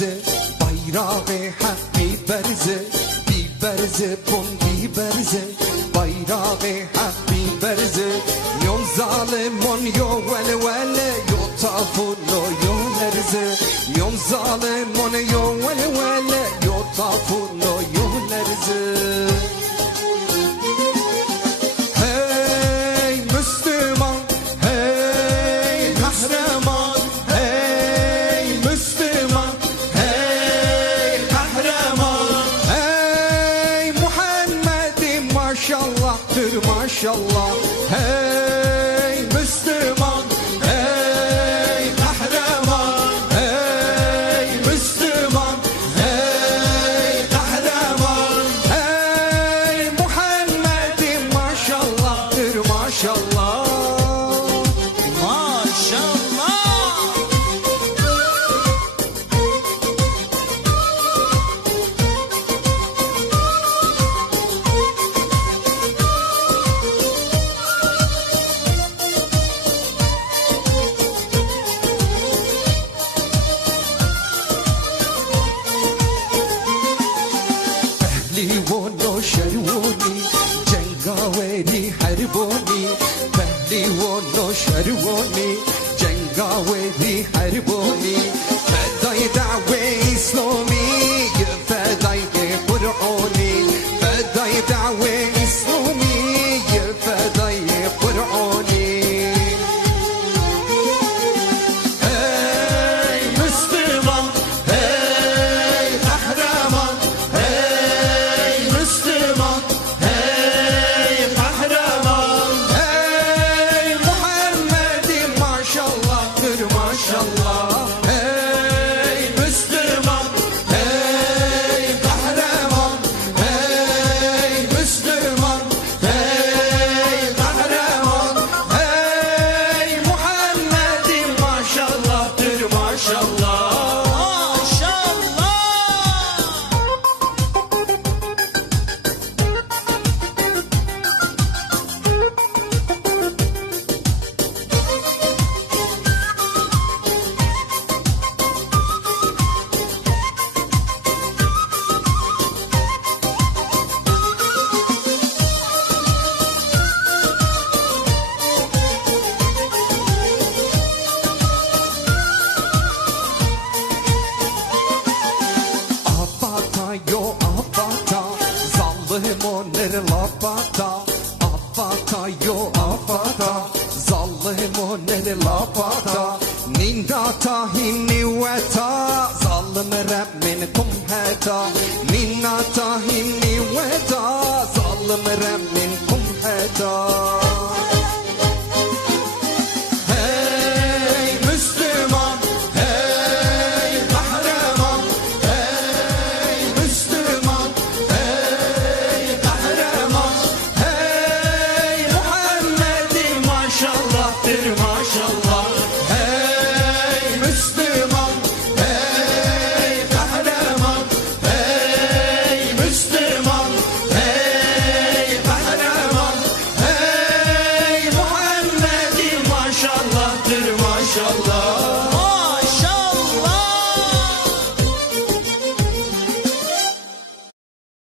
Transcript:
berze, bayrağı hakkı berze, bir berze bun bir berze, bayrağı hakkı berze. Yon zalimon yo vele vele, yo tafuno yo nerze. Yon zalimon yo vele vele, yo tafuno yo nerze. Maşallah, hey Müslüman, hey kahraman, hey Müslüman, hey kahraman, hey Muhammed'im maşallahdır maşallah. پهلیوانو شروانی جنگاوری حربانی پهلیوانو شروانی جنگاوری حربانی فدای دعوه اسلامی فدای قرآنی فدای دعوه اسلامی فدای قرآنی Zalimler lapata, apata yo apata. Zalimler lapata, nindata hinniweta. Zalim Rabbin kumheta, ninnata hinniweta. Zalim Rabbin kumheta. Maşallah, hey Müslüman, hey kahraman, hey Müslüman, hey kahraman, hey Muhammed'im maşallahdır maşallah.